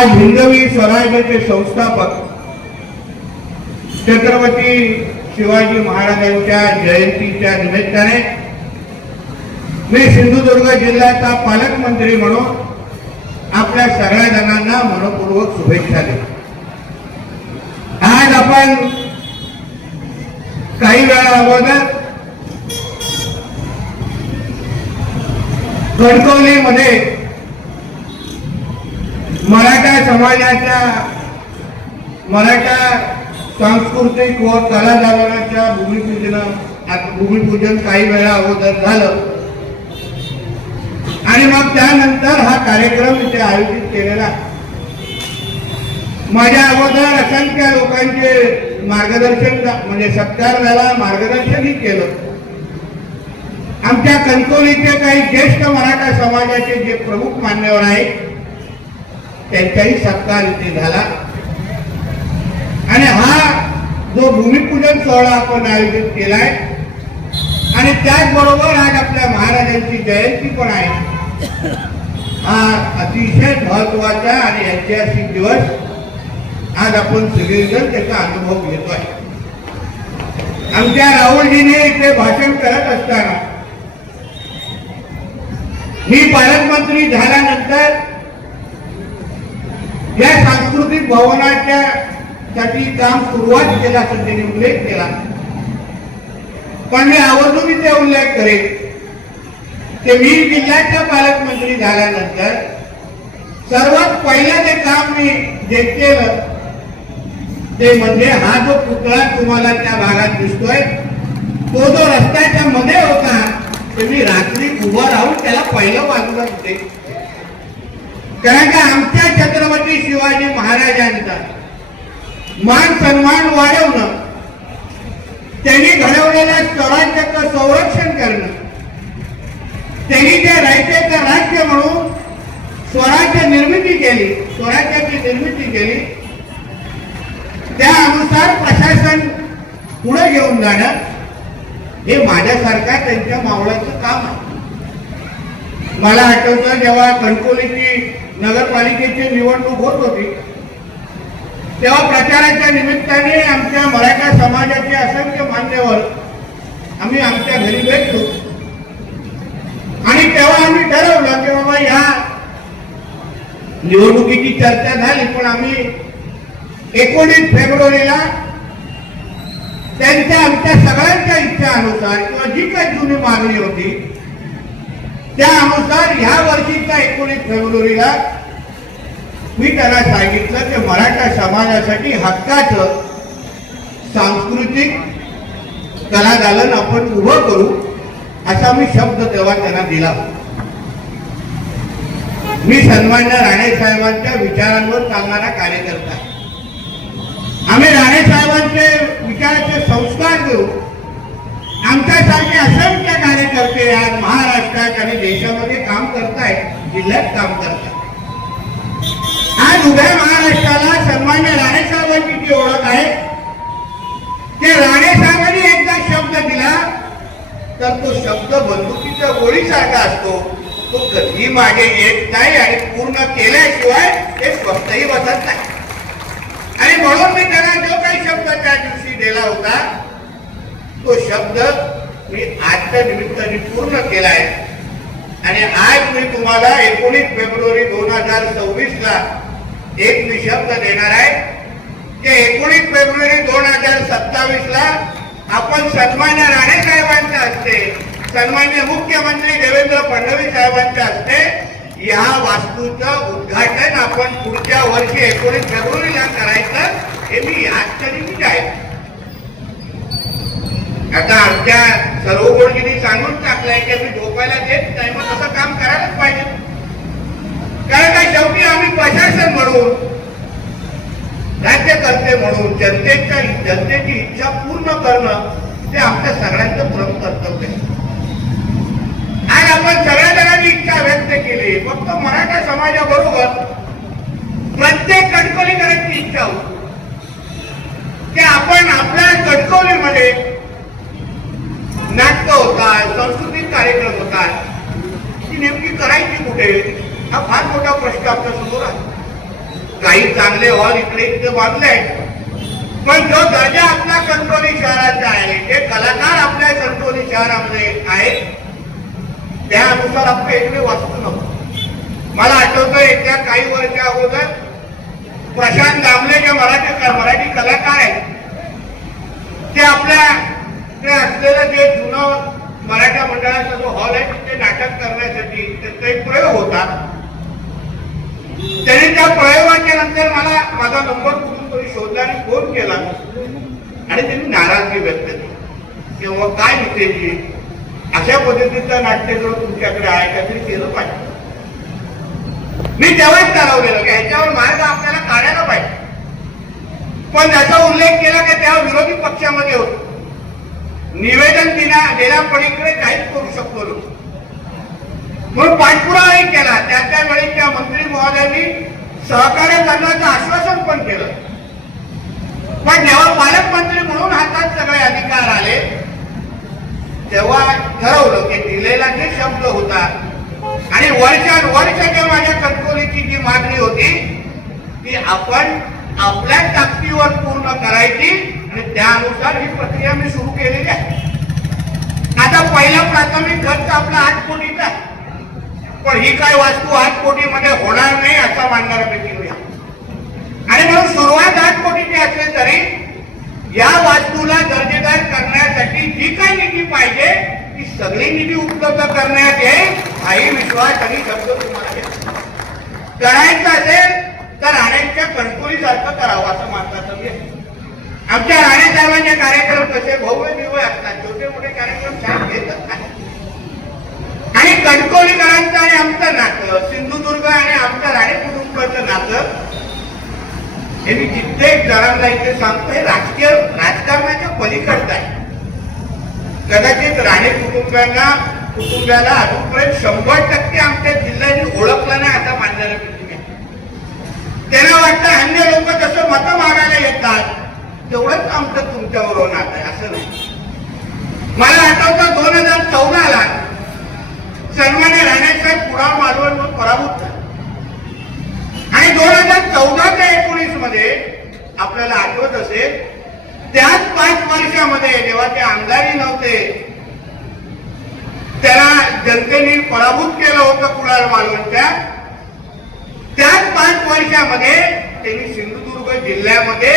आज हिंदवी स्वराज्याचे संस्थापक छत्रपती शिवाजी महाराजांच्या जयंतीच्या निमित्ताने मी सिंधुदुर्ग जिल्ह्याचा पालकमंत्री म्हणून आपल्या सगळ्या जणांना मनपूर्वक शुभेच्छा देतो। आज आपण काही वेळा अगोदर कणकवलीमध्ये मराठा समाजाच्या मराठा सांस्कृतिक व कला दालनाच्या भूमिपूजन काही वेळा अगोदर झालं आणि मग त्यानंतर हा कार्यक्रम इथे आयोजित केलेला। माझ्या अगोदर असंख्य लोकांचे मार्गदर्शन म्हणजे सत्कार झाला, मार्गदर्शनही केलं। आमच्या कणकवलीचे काही ज्येष्ठ मराठा समाजाचे जे प्रमुख मान्यवर आहेत त्यांचाही सत्कार इथे झाला आणि हा जो भूमिपूजन सोहळा आपण आयोजित केलाय आणि त्याचबरोबर आज आपल्या महाराजांची जयंती पण आहे। हा अतिशय महत्वाचा आणि ऐतिहासिक दिवस आज आपण सगळेजण त्याचा अनुभव घेतोय। आमच्या राहुलजीने इथे भाषण करत असताना मी पालकमंत्री झाल्यानंतर या सांस्कृतिक भवनाच्या साठी काम सुरुवात केला असं त्यांनी उल्लेख केला, पण मी आवर्जून इथे उल्लेख करेन की मी जिल्ह्याचा पालकमंत्री झाल्यानंतर सर्वात पहिलं जे काम मी जे केलं ते म्हणजे हा जो पुतळा तुम्हाला त्या भागात दिसतोय तो जो रस्त्याच्या मध्ये होता ते मी रात्री उभं राहून त्याला पहिलं बाजूला होते। कारण का आमच्या छत्रपती शिवाजी महाराजांचा मान सन्मान वाढवणं, त्यांनी घडवलेल्या स्वराज्याचं संरक्षण करणं, त्यांनी जे रायतेचं राज्य म्हणून स्वराज्याची निर्मिती केली त्यानुसार प्रशासन पुढे घेऊन जाणं हे माझ्यासारखा त्यांच्या मावळाचं काम आहे। मला आठवतं जेव्हा कणकवलीची नगरपालिकेची निवडणूक होत होती तेव्हा प्रचाराच्या निमित्ताने आमच्या मराठा समाजाचे असंख्य मान्यवर आम्ही आमच्या घरी भेटलो आणि तेव्हा आम्ही ठरवलं की बाबा या निवडणुकीची चर्चा झाली पण आम्ही 19 फेब्रुवारीला त्यांच्या आमच्या सगळ्यांच्या इच्छानुसार किंवा जी काही जुनी मागणी होती त्यानुसार ह्या वर्षीच्या 19 फेब्रुवारीला मी त्यांना सांगितलं की मराठा समाजासाठी हक्काचं सांस्कृतिक कला दालन आपण उभं करू असा मी शब्द तेव्हा त्यांना दिला। मी सन्मान्य राणे साहेबांच्या विचारांवर चालणारा कार्यकर्ता, आम्ही राणे साहेबांचे विचाराचे संस्कार करू। आमच्यासारखे असंख्य कार्यकर्ते आज महाराष्ट्रात आणि देशामध्ये काम करतायत, जिल्ह्यात काम करतात। आज उभ्या महाराष्ट्राला सन्मान्य राणे साहेबांची जी ओळख आहे ते राणे साहेबांनी एकदा शब्द दिला तर तो शब्द बंदुकीच्या गोळीसारखा असतो, तो कधी मागे येत नाही आणि पूर्ण केल्याशिवाय ते स्वतःही बसत नाही। आणि म्हणून मी त्यांना जो काही शब्द त्या दिवशी दिला होता तो शब्द मी आजच्या निमित्ताने पूर्ण केलाय आणि आज मी तुम्हाला 19 फेब्रुवारी 2026 ला एक मी शब्द देणार आहे की 19 फेब्रुवारी 2027 ला आपण सन्मान्य राणे साहेबांच्या हस्ते, सन्मान्य मुख्यमंत्री देवेंद्र फडणवीस साहेबांच्या हस्ते या वास्तूचं उद्घाटन आपण पुढच्या वर्षी 19 फेब्रुवारीला करायचं हे मी आजच्या निमित्त आहे। आता आमच्या सर्व गोष्टींनी सांगून टाकलंय की मी झोपायला देत नाही, मग तसं काम करायलाच पाहिजे। कारण का शेवटी आम्ही प्रशासन म्हणून, राज्यकर्ते म्हणून जनतेची इच्छा पूर्ण करणं ते आमच्या सगळ्यांचं प्रमुख कर्तव्य आहे। आज आपण सगळ्या जणांनी इच्छा व्यक्त केली, फक्त मराठा समाजाबरोबर प्रत्येक कणकवलीकरांची इच्छा होती की आपण आपल्या कणकवलीमध्ये नाटक होतात, सांस्कृतिक कार्यक्रम होतात, ती नेमकी करायची कुठे हा फार मोठा प्रश्न आपल्या समोर आहे। काही चांगले हॉल इकडे इकडे बांधले आहेत, पण जो दर्जा आपला कणकवली शहराचा आहे, जे कलाकार आपल्या कणकवली शहरामध्ये आहेत, त्यानुसार आपल्या इकडे वास्तू नव्हतं. मला आठवतं येत्या काही वर्षा अगोदर प्रशांत दामले जे मराठी कलाकार आहेत, ते आपल्या असलेलं जे जुनं मराठा मंडळाचा जो हॉल आहे तिथे नाटक करण्यासाठी त्यांचा एक प्रयोग होता. त्यांनी त्या प्रयोगाच्या नंतर मला माझा नंबर कुठून तरी शोधला आणि फोन केला आणि त्यांनी नाराजगी व्यक्त केली. तेव्हा काय नितेशजी, अशा पद्धतीचं नाट्यगृह तुमच्याकडे आहे, काहीतरी केलं पाहिजे. मी तेव्हाच ठरवलेलं की ह्याच्यावर मार्ग आपल्याला काढायला पाहिजे. पण त्याचा उल्लेख केला की तेव्हा विरोधी पक्षामध्ये होतो, निवेदन दिल्या पलीकडे काहीच करू शकतो नव्हतो. म्हणून पाठपुरावाही केला. त्या वेळी त्या मंत्री महोदयांनी सहकार्य करण्याचं आश्वासन पण केलं. पण जेव्हा पालकमंत्री म्हणून हातात सगळे अधिकार आले, तेव्हा ठरवलं की दिलेला जे शब्द होता आणि वर्षाच्या माझ्या कणकवलीची जी मागणी होती ती आपण आपल्या ताकदीवर पूर्ण करायची आणि त्यानुसार ही प्रक्रिया मी सुरू केलेली आहे. आता पहिला प्राथमिक खर्च आपला 8 कोटीचा आहे, पण ही काय वास्तू 8 कोटीमध्ये होणार नाही असा मानणाऱ्यापैकी मी आहे. आणि म्हणून सुरुवात 8 कोटीची असली तरी या वास्तूला दर्जेदार करण्यासाठी जी काही निधी पाहिजे ती सगळी निधी उपलब्ध करण्यात येईल हाही विश्वास आणि शब्द तुम्हाला करायचं असेल तर राणेंच्या कणकवलीसारखं करावं असं मानतात. आमच्या राणे साहेबांचे कार्यक्रम कसे भव्य दिव्य असतात, छोटे मोठे कार्यक्रम छान घेतच नाही. आणि कणकवलीकरांचं आणि आमचं नातं, सिंधुदुर्ग आणि आमच्या राणे कुटुंबाचं नातं हे मी कित्येक जणांना इथे सांगतो, हे राजकारणाच्या पलीकडचं आहे. कदाचित राणे कुटुंबाला अजूनपर्यंत 100% आमच्या जिल्ह्याने ओळखलं नाही आता मानणाऱ्या व्यक्ती. त्यांना वाटतं अन्य लोक जसं मतं मागायला येतात तेवढंच आमचं तुमच्याबरोबर नातं आहे, असं नाही. मला आठवतं 2014ला सन्मान्य राणेसाहेब कुडाळ मालवणवर पराभूत झाले आणि 2014 ते 19 मध्ये आपल्याला आठवत असेल त्याच 5 वर्षामध्ये जेव्हा ते आमदारी नव्हते त्याला जनतेने पराभूत केलं होतं कुडाळ मालवणच्या. त्याच 5 वर्षामध्ये त्यांनी सिंधुदुर्ग जिल्ह्यामध्ये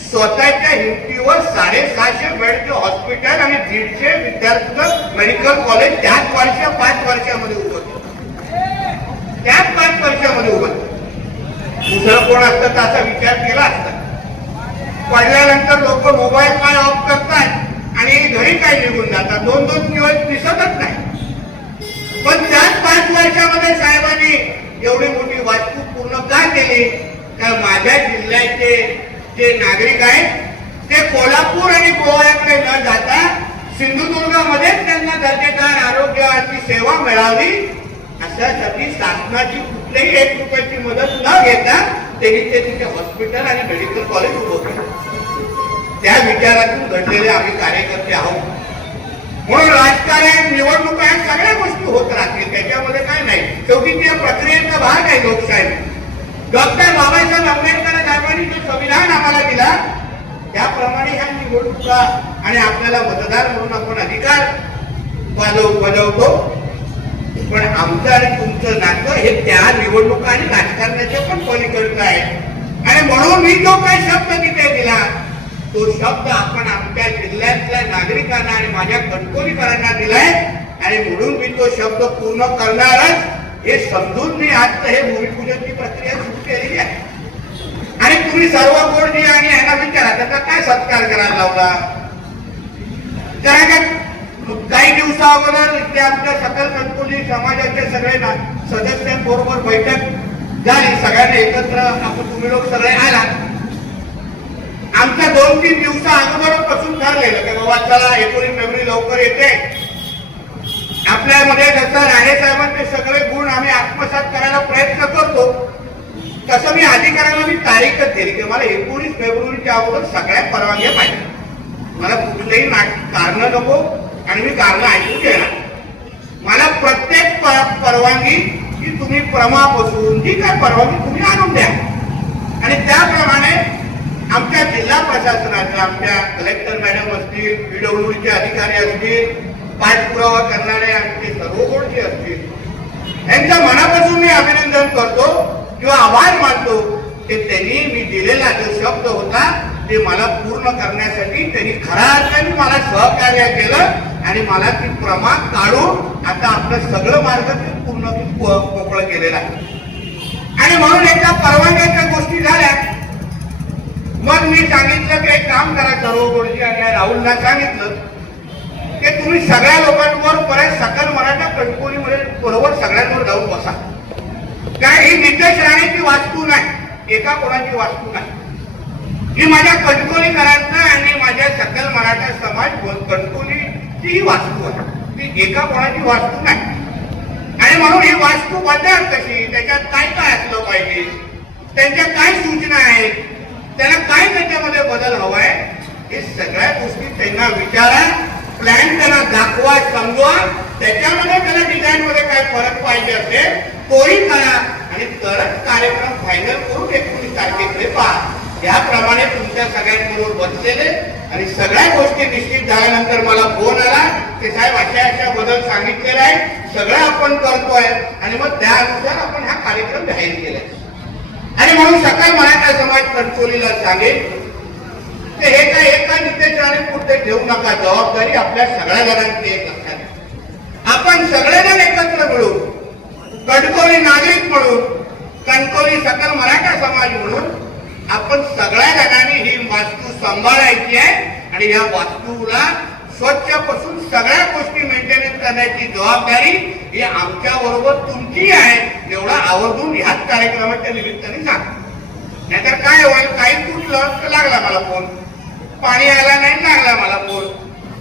स्वतःच्या हिमतीवर 750 बेडचे हॉस्पिटल आणि 150 विद्यार्थ्यांचं मेडिकल कॉलेज त्याच 5 वर्षामध्ये उभं केलं. त्याच 5 वर्षामध्ये उभं केलं. दुसरं कोण असतं तर असा विचार केला असता. पडल्यानंतर लोक मोबाईल काय ऑफ करतात आणि घरी काय निघून जातात, 2-2 दिवस दिसतच नाही. पण त्याच 5 वर्षामध्ये साहेबांनी एवढी मोठी वास्तू पूर्ण का केली तर माझ्या जिल्ह्याचे जे नागरिक आहेत ते कोल्हापूर आणि गोव्याकडे न जाता सिंधुदुर्गामध्येच त्यांना दर्जेदार आरोग्याची सेवा मिळावी अशासाठी शासनाची कुठल्याही 1 रुपयाची मदत न घेता त्यांनी ते तिथे हॉस्पिटल आणि मेडिकल कॉलेज उभं केलं. त्या विचारातून घडलेले आम्ही कार्यकर्ते आहोत. म्हणून राजकारण, निवडणुका या सगळ्या गोष्टी होत राहतील, त्याच्यामध्ये काय नाही. शेवटी त्या प्रक्रियेचा भाग आहे लोकशाही. डॉक्टर बाबासाहेब आंबेडकर साहेबांनी जो संविधान आम्हाला दिला त्याप्रमाणे ह्या निवडणुका आणि आपल्याला मतदार म्हणून आपण अधिकार बजावतो. पण आमचं आणि तुमचं नातं हे त्या निवडणुका आणि राजकारणाच्या पण पलीकडचं आहे. आणि म्हणून मी जो काही शब्द तिथे दिला तो शब्द आपण आमच्या जिल्ह्यातल्या नागरिकांना आणि माझ्या कणकवलीकरांना दिलाय आणि म्हणून मी तो शब्द पूर्ण करणारच हे समजून मी आज हे भूमिपूजनची प्रक्रिया सुरू केलेली आहे. आणि तुम्ही सर्व गोडजी आणि यांना विचारा त्याचा काय सत्कार करायला लावला. काही दिवसा अगोदर इथे आमच्या सकल कणकवली समाजाचे सगळे सदस्यांबरोबर बैठक झाली. सगळ्यांनी एकत्र आपण तुम्ही लोक सगळे आला. आमच्या 2-3 दिवसा अगोदरपासून ठरलेलं की बाबा चला 19 फेब्रुवारी लवकर येते. आपल्यामध्ये जसं राणेसाहेबांचे सगळे गुण आम्ही आत्मसात करायला प्रयत्न करतो तसं मी अधिकाऱ्यांना मी तारीखच दिली की मला 19 फेब्रुवारीच्या अगोदर सगळ्या परवानग्या पाहिजे. मला कुठलेही कारण नको आणि मी कारण ऐकून घेणार. मला प्रत्येक परवानगी की तुम्ही प्रमापासून जी काय परवानगी तुम्ही आणून द्या. आणि त्याप्रमाणे आमच्या जिल्हा प्रशासनाचं, आमच्या कलेक्टर मॅडम असतील, पीडब्ल्यूडीचे अधिकारी असतील, पाठपुरावा करणारे आमचे सर्व कोण जे असतील, यांच्या मनापासून मी अभिनंदन करतो किंवा आभार मानतो की त्यांनी मी दिलेला जो शब्द होता ते मला पूर्ण करण्यासाठी त्यांनी खऱ्या अर्थाने मला सहकार्य केलं आणि मला ती प्रमा काढून आता आपलं सगळं मार्ग ते पूर्ण मोकळं केलेलं आहे. आणि म्हणून एका परवानग्याच्या गोष्टी झाल्या. मग मी सांगितलं की एक काम करा, सर्व गोष्टी आणि राहुलला सांगितलं की तुम्ही सगळ्या लोकांवर परत सकल मराठा कणकोलीमध्ये बरोबर सगळ्यांवर जाऊन बसा. काय ही नितेश राणेची वास्तू नाही, एका कोणाची वास्तू नाही, ही माझ्या कणकोलीकरांचा आणि माझ्या सकल मराठा समाज कणकोलीची ही वास्तू आहे, ती एका कोणाची वास्तू नाही. आणि म्हणून ही वास्तू बदल कशी, त्याच्यात काय काय असलं पाहिजे, त्यांच्या काय सूचना आहेत, त्यांना काय त्याच्यामध्ये बदल हवाय, हे सगळ्या गोष्टी त्यांना विचारा, प्लॅन त्यांना दाखवा, समजवा, त्याच्यामध्ये त्याला डिझाईन मध्ये काय फरक पाहिजे असेल तोही करा आणि तरच कार्यक्रम फायनल करून 19 तारखेकडे पहा. याप्रमाणे तुमच्या सगळ्यांबरोबर बसलेले आणि सगळ्या गोष्टी निश्चित झाल्यानंतर मला फोन आला की साहेब अशा अशा बदल सांगितलेला आहे, सगळं आपण करतोय आणि मग त्यानुसार आपण हा कार्यक्रम जाहीर केलाय. आणि म्हणून सकल मराठा समाज कणकोलीला सांगेल की हे काय नितेश राणे पुढे ठेवू नका, जबाबदारी आपल्या सगळ्या जणांची एक असतात. आपण सगळेजण एकत्र मिळून, कणकोली नागरिक म्हणून, कणकोली सकल मराठा समाज म्हणून आपण सगळ्या जणांनी ही वास्तू सांभाळायची आहे आणि या वास्तूला स्वच्छपासून सगळ्या गोष्टी मेंटेनन्स करण्याची जबाबदारी ही आमच्या बरोबर तुमची आहे, एवढा आवर्जून ह्याच कार्यक्रमाच्या निमित्ताने सांगा. नाहीतर काय होईल, काही तुटलं तर लागला मला फोन, पाणी आला नाही लागला मला फोन,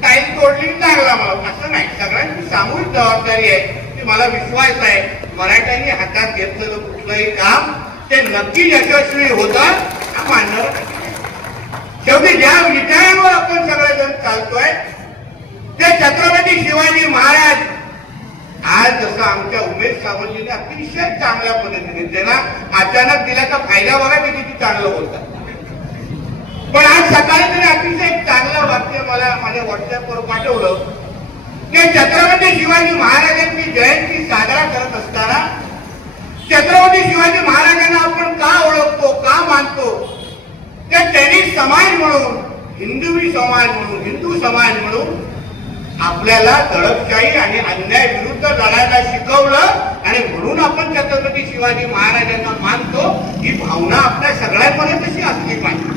टाईम तोडली लागला मला, असं नाही. सगळ्यांची सामूहिक जबाबदारी आहे. ती मला विश्वास आहे मराठ्यांनी हातात घेतलेलं कुठलंही काम ते नक्की यशस्वी होतं, हा मानणार. शेवटी ज्या विचारांवर आपण सगळेजण चालतोय ते छत्रपती शिवाजी महाराज, आज जसं आमच्या उमेश सावंतजीने अतिशय चांगल्या पद्धतीने, त्यांना अचानक दिल्याचा फायदा बघा किती ती चांगलं बोलतात. पण आज सकाळी त्यांनी अतिशय चांगलं वाक्य मला माझ्या व्हॉट्सअपवर पाठवलं की छत्रपती शिवाजी महाराजांची जयंती साजरा करत असताना छत्रपती शिवाजी महाराजांना आपण का ओळखतो, का मानतो, ते त्यांनी समाज म्हणून, हिंदवी समाज म्हणून, हिंदू समाज म्हणून आपल्याला दडपशाही आणि अन्याय विरुद्ध लढायला शिकवलं आणि म्हणून आपण छत्रपती शिवाजी महाराजांना मानतो. ही भावना आपल्या सगळ्यांमध्ये कशी असली पाहिजे.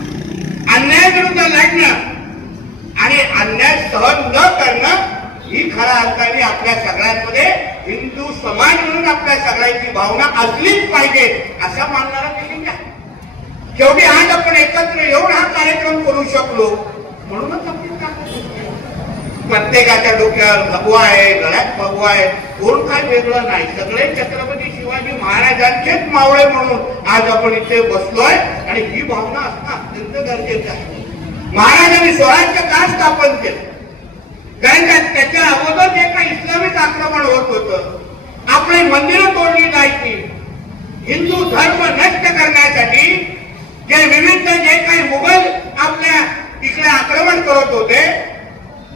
अन्याय विरुद्ध लढणं आणि अन्याय सहन न करणं ही खऱ्या अर्थाने आपल्या सगळ्यांमध्ये हिंदू समाज म्हणून आपल्या सगळ्यांची भावना असलीच पाहिजे, असा मानणारा कशी नाही. शेवटी आज आपण एकत्र येऊन हा कार्यक्रम करू शकलो म्हणूनच आपली प्रत्येकाच्या डोक्यावर भगवा आहे, गळ्यात भगवा आहे, कोण काय वेगळं नाही, सगळे छत्रपती शिवाजी महाराजांचेच मावळे म्हणून आज आपण इथे बसलोय आणि ही भावना असणं अत्यंत गरजेचं आहे. महाराजांनी स्वराज्य का स्थापन केलं, कारण त्याच्या अगोदर जे काही इस्लामिक आक्रमण होत होतं, आपली मंदिरं तोडली जायची, हिंदू धर्म नष्ट करण्यासाठी जे विविध जे काही मुघल आपल्या इकडे आक्रमण करत होते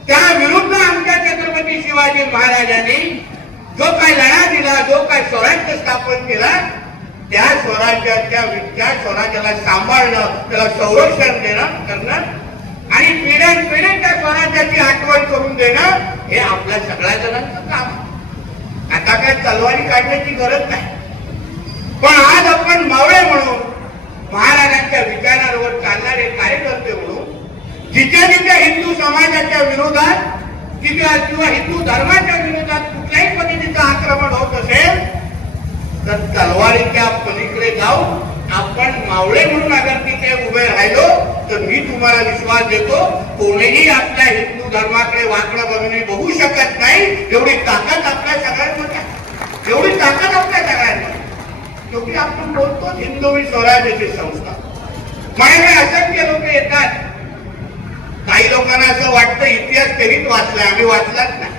त्या विरुद्ध आमच्या छत्रपती शिवाजी महाराजांनी जो काही लढा दिला, जो काही स्वराज्य स्थापन केला, त्या स्वराज्याला सांभाळणं, त्याला संरक्षण देणं करणं आणि पिढ्यानपिढ्या त्या स्वराज्याची आठवण करून देणं हे आपल्या सगळ्या जणांचं काम आहे. आता काय तलवारी काढण्याची गरज नाही, पण आज आपण मावळे म्हणून, महाराजांच्या विचारांवर चालणारे कार्यकर्ते म्हणून जिथे जिथे हिंदू समाजाच्या विरोधात किंवा हिंदू धर्माच्या विरोधात कुठल्याही पद्धतीचं आक्रमण होत असेल तर तलवारीच्या पलीकडे जाऊन आपण मावळे म्हणून अगर तिथे उभे राहिलो तर मी तुम्हाला विश्वास देतो कोणीही आपल्या हिंदू धर्माकडे वाकडं बघणे बघू शकत नाही. एवढी ताकद आपल्या सगळ्यांमध्ये आहे, एवढी ताकद आपल्या सगळ्यांमध्ये. शेवटी आपण बोलतो हिंदवी स्वराज्याची संस्था. माझ्याकडे असंख्य लोक येतात, काही लोकांना असं वाटतं इतिहास त्यांनीच वाचलाय, आम्ही वाचलाच नाही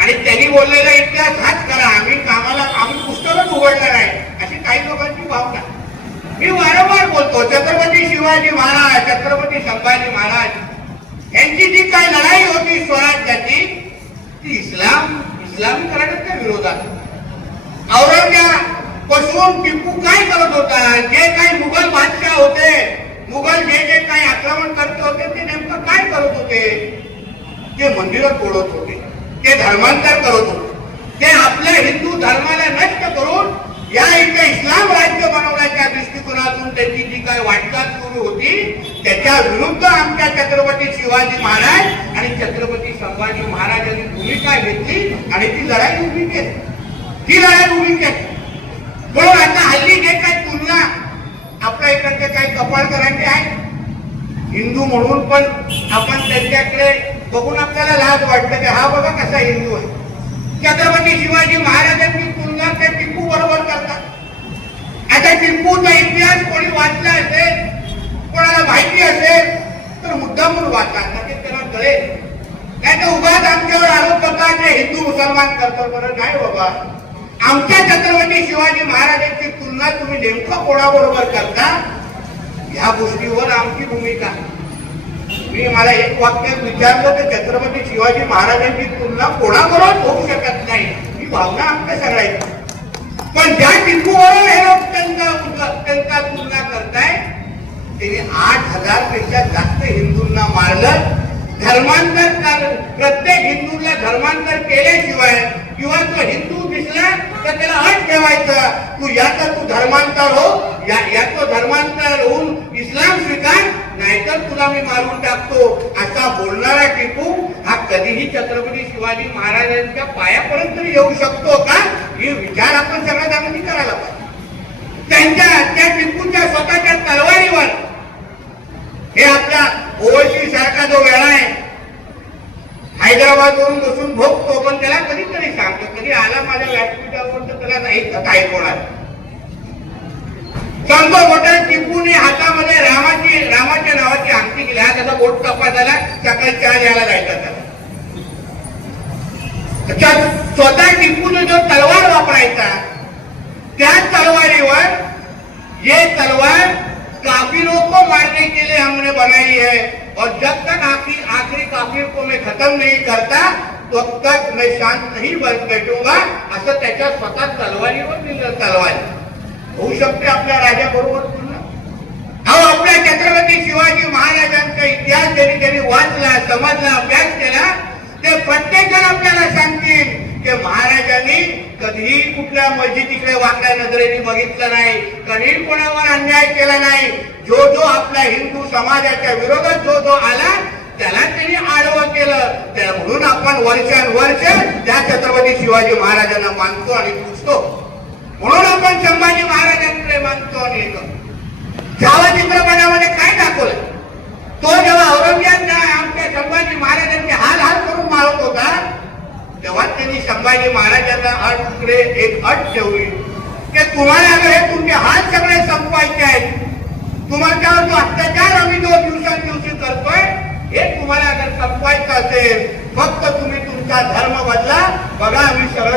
आणि त्यांनी बोललेला इतिहास हाच करा, आम्ही पुस्तकच उघडलं नाही, अशी काही लोकांची भावना. मी वारंवार बोलतो शिवाजी महाराज, छत्रपती संभाजी महाराज यांची जी काय लढाई होती स्वराज्याची, ती इस्लामीकरणाच्या विरोधात. औरंगजेबापासून टिपू काय करत होता, जे काही मुघल बादशाह होते, मुघल जे काही आक्रमण करत होते, ते नेमकं काय करत होते? ते मंदिरं तोडत होते, ते धर्मांतर करत होते, ते आपल्या हिंदू धर्माला नष्ट करून या इथे इस्लाम राज्य बनवण्याच्या दृष्टिकोनातून त्यांची जी काय वाटचाल सुरू होती, त्याच्या विरुद्ध आमच्या छत्रपती शिवाजी महाराज आणि छत्रपती संभाजी महाराजांनी भूमिका घेतली आणि ती लढाई उभी केली. म्हणून आता हल्ली जे काही तुलना आपल्या इकडचे काही कपाळकरांचे आहेत, हिंदू म्हणून पण आपण त्यांच्याकडे बघून आपल्याला लाज वाटतं की हा बघा कसा हिंदू आहे. छत्रपती शिवाजी महाराजांची तुलना ते टिपू बरोबर करतात. आता टिपूचा इतिहास कोणी वाचला असेल, कोणाला माहिती असेल तर मुद्दाम वाचा, म्हणजे त्यांना कळेल. नाही तर उगाच आमच्यावर आरोप करतात ते हिंदू मुसलमान करतात. बरं नाही बाबा, आमच्या छत्रपती शिवाजी महाराजांची तुलना तुम्ही नेमकं कोणाबरोबर करता, या गोष्टीवर आमची भूमिका. मी मला एक वाक्यात विचारलं तर छत्रपती शिवाजी महाराजांची तुलना कोणाबरोबर होऊ शकत नाही, ही भावना आमच्या सगळ्यांची. पण ज्या टिपूबरोबर हे लोक त्यांचा तुलना करताय, त्यांनी 8,000 पेक्षा जास्त हिंदूंना मारलं, धर्मांतर प्रत्येक हिंदूला धर्मांतर केल्याशिवाय किंवा तो हिंदू दिसला तर त्याला अट ठेवायचा, तू याचा तू धर्मांतर हो, याचं धर्मांतर होऊन इस्लाम स्वीकार, नाहीतर तुला मी मारून टाकतो, असा बोलणारा टिपू हा कधीही छत्रपती शिवाजी महाराजांच्या पायापर्यंत येऊ शकतो का, हे विचार आपण सगळ्या जणांनी करायला पाहिजे. त्या टिपूच्या स्वतःच्या तलवारीवर हे आपला ओवैसी सारखा जो वेळा आहे, हैदराबाद वरून बसून भोगतो, पण त्याला कधीतरी सांगतो, कधी आला माझ्या व्यासपीठावर तर त्याला नाही काय कोणाला सांगतो. मोठ्या टिपूने हातामध्ये रामाच्या नावाची अंगठी केली, हा त्याचा बोट तपासायला सकाळी 4 यायला जायचा त्याला. स्वतः टिपूने जो तलवार वापरायचा, त्या तलवारीवर ये तलवार काफिरों को मारने के लिए हमने बनाई है और जब तक आखिरी काफिर को मैं खत्म नहीं करता तब तक मैं शांत नहीं बैठूंगा, असं त्याच्या स्वतः तलवारीवर दिलं. तलवार होऊ शकते आपल्या राजाबरोबर तुलना. अहो, आपल्या छत्रपती शिवाजी महाराजांचा इतिहास ज्यांनी वाचला, समजला, अभ्यास केला, ते प्रत्येक जण आपल्याला सांगतील की महाराजांनी कधीही कुठल्या मस्जिदीकडे वाकड्या नजरेने बघितलं नाही, कधीही कोणावर अन्याय केला नाही. जो आपल्या हिंदू समाजाच्या विरोधात जो आला त्याला त्यांनी आडवं केलं. म्हणून आपण वर्षानुवर्ष त्या छत्रपती शिवाजी महाराजांना मानतो आणि पूजतो. म्हणून आपण संभाजी महाराजांकडे मानतो आणि येतो. छावा चित्रपटामध्ये काय दाखवलं, तो जेव्हा औरंगजेब आमच्या संभाजी महाराजांचे हाल करून मारत होता, तेव्हा त्यांनी संभाजी महाराजांना एक अट ठेवली की तुम्हाला अगर हे तुमचे हात सगळे संपवायचे आहेत, तुमच्यावर जो अत्याचार आम्ही 2 दिवसांदिवशी करतोय, हे तुम्हाला अगर संपवायचं असेल, फक्त तुम्ही तुमचा धर्म बदला, बघा आम्ही सगळं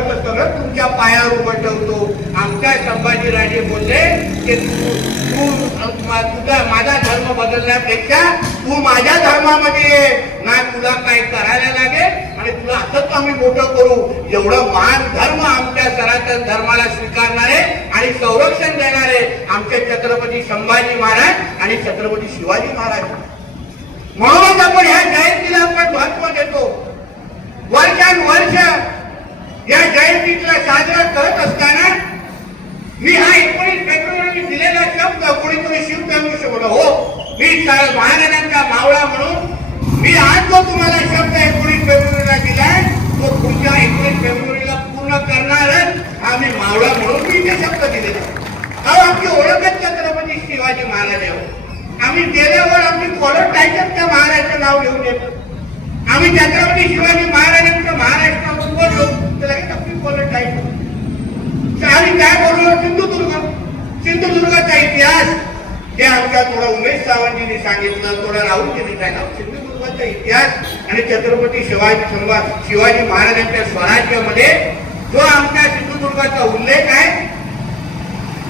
तुमच्या पायावर उभं ठेवतो. आमच्या संभाजीराजे बोलले की तुझा माझा धर्म बदलण्यापेक्षा तू माझ्या धर्मामध्ये ये, ना तुला काय करायला लागेल आणि तुला असंच आम्ही मोठं करू. एवढं महान धर्म आमच्या सनातन धर्माला स्वीकारणारे आणि संरक्षण देणारे आमचे छत्रपती संभाजी महाराज आणि छत्रपती शिवाजी महाराज. म्हणूनच आपण ह्या जयंतीला आपण महत्व देतो. वर्षानुवर्ष या जयंतीला साजरा करत असताना मी हा 19 फेब्रुवारी दिलेला शब्द कोणीतरी शिवधनुष्य बोला, हो मी महाराजांचा मावळा म्हणून मी आज जो तुम्हाला शब्द 19 फेब्रुवारीला दिलाय, तो पुढच्या 19 फेब्रुवारीला पूर्ण करणारच आम्ही मावळा म्हणून मी ते शब्द दिलेला. अहो, आमची ओळखच छत्रपती शिवाजी महाराज आहे. आम्ही गेल्यावर आम्ही कॉलर टायटलच्या महाराजांचं नाव घेऊन येतो. आम्ही छत्रपती शिवाजी महाराजांचं महाराष्ट्रावर बोललो तर लगेच आपली कॉलर टायटल. आम्ही काय बोललो, सिंधुदुर्गाचा इतिहास जे आमच्या थोडा उमेश सावंतजींनी सांगितलं, थोडा राहुलजींनी सांगितलं. सिंधुदुर्गाचा इतिहास आणि छत्रपती शिवाजी महाराजांच्या स्वराज्यामध्ये जो आमच्या सिंधुदुर्गाचा उल्लेख आहे,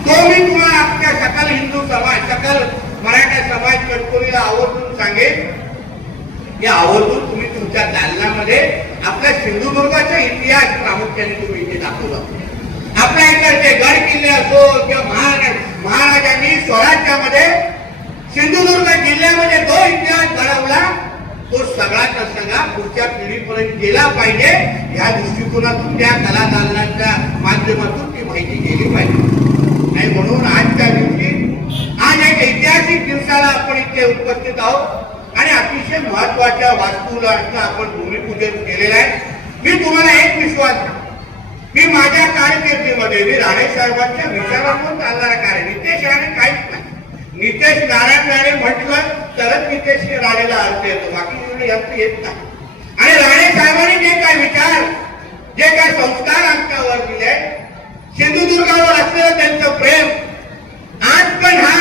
तो मी तुम्हाला आमच्या सकल हिंदू समाज, सकल मराठा समाज कणकवलीला आवर्जून सांगेल की आवर्जून तुम्ही तुमच्या दालनामध्ये आपल्या सिंधुदुर्गाचा इतिहास प्रामुख्याने तुम्ही इथे दाखवला. आपल्या इकडचे गड किल्ले असो किंवा महाराजांनी स्वराज्यामध्ये सिंधुदुर्ग जिल्ह्यामध्ये जो इतिहास घडवला तो सगळ्याचा सगळा पुढच्या पिढीपर्यंत गेला पाहिजे. या दृष्टिकोनातून त्या कला दालनाच्या माध्यमातून ती माहिती गेली पाहिजे. आणि म्हणून आजच्या दिवशी आज एक ऐतिहासिक दिवसाला आपण इथे उपस्थित आहोत आणि अतिशय महत्वाच्या वास्तूला आपण भूमिपूजन केलेलं आहे. मी तुम्हाला एक विश्वास मी माझ्या कारकिर्दीमध्ये मी राणे साहेबांच्या विचारांवर चालणारा कार्य नितेश राणे काहीच नाही. नितेश नारायण राणे म्हटलं तरच नितेश राणेला अर्थ येतो, बाकी अर्थ येत नाही. आणि राणे साहेबांनी जे काय विचार जे काय संस्कार आमच्यावर दिले सिंधुदुर्गावर असलेलं त्यांचं प्रेम आज पण हा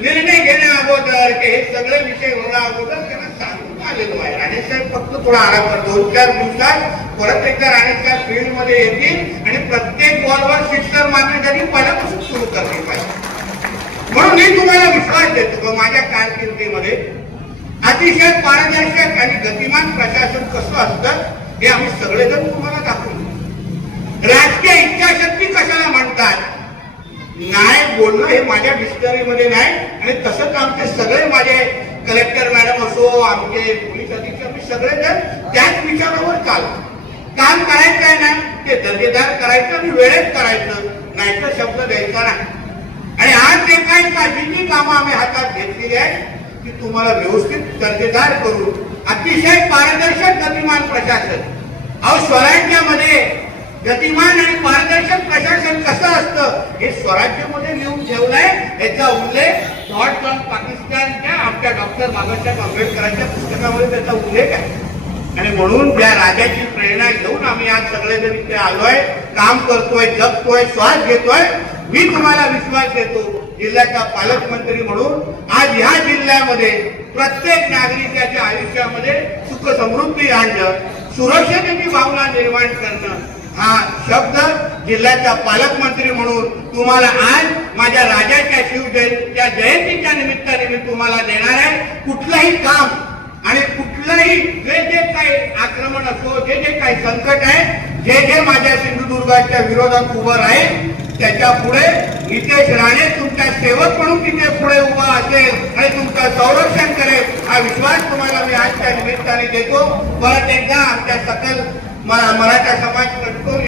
निर्णय घेण्या अगोदर हे सगळे विषय होण्या अगोदर त्यांना सांगून आलेलो आहे. राणे साहेब फक्त थोडा आराम करतो. 2-4 दिवसात परत एकदा राणे साहेब फील्ड मध्ये येतील आणि प्रत्येक बॉलवर सिक्सर मारण्यासाठी पहिल्यापासून सुरू करणे पाहिजे. म्हणून मी तुम्हाला विश्वास देतो की माझ्या कारकिर्दीमध्ये अतिशय पारदर्शक आणि गतिमान प्रशासन कसं असतं हे आम्ही सगळेजण तुम्हाला दाखवतो. राजकीय इच्छाशक्ती कशाला म्हणतात नाही बोलणं हे माझ्या डिक्शनरीमध्ये नाही. आणि तसंच आमचे सगळे माझे कलेक्टर मॅडम असो आमचे पोलीस अधीक्षक सगळेजण त्याच विचारावर चालतो. काम करायचं आहे ना ते दर्जेदार करायचं आणि वेळेत करायचं नाही तर शब्द द्यायचा नाही. आणि आज जे काही काळजीची कामं आम्ही हातात घेतलेली आहे ती तुम्हाला व्यवस्थित दर्जेदार करून अतिशय पारदर्शक गतिमान प्रशासन. अहो स्वराज्यामध्ये गतिमान आणि पारदर्शक प्रशासन कसं असतं हे स्वराज्यामध्ये लिहून ठेवलंय. याचा उल्लेख थॉट्स ऑन पाकिस्तानच्या आमच्या डॉक्टर बाबासाहेब आंबेडकरांच्या पुस्तकामध्ये त्याचा उल्लेख आहे. आणि म्हणून त्या राजाची प्रेरणा घेऊन आम्ही आज सगळेजण इथे आलोय, काम करतोय, जगतोय, श्वास घेतोय. मी तुम्हाला विश्वास देतो जिल्ह्याचा पालकमंत्री म्हणून आज ह्या जिल्ह्यामध्ये प्रत्येक नागरिकाच्या आयुष्यामध्ये सुख समृद्धी आणणं सुरक्षेची भावना निर्माण करणं हा शब्द जिल्ह्याचा पालकमंत्री म्हणून तुम्हाला आज माझ्या राजाच्या शिवजयंतीच्या जयंतीच्या निमित्ताने मी तुम्हाला देणार आहे. कुठलंही काम आणि कुठलंही जे जे काही आक्रमण असो जे जे काही संकट आहे जे माझ्या सिंधुदुर्गाच्या विरोधात उभं राहील त्याच्या पुढे नितेश राणे तुमच्या सेवक म्हणून तिथे पुढे उभा असेल आणि तुमचं संरक्षण करेल हा विश्वास तुम्हाला मी आजच्या निमित्ताने देतो. परत एकदा आमच्या सकल मराठा समाज कणकवली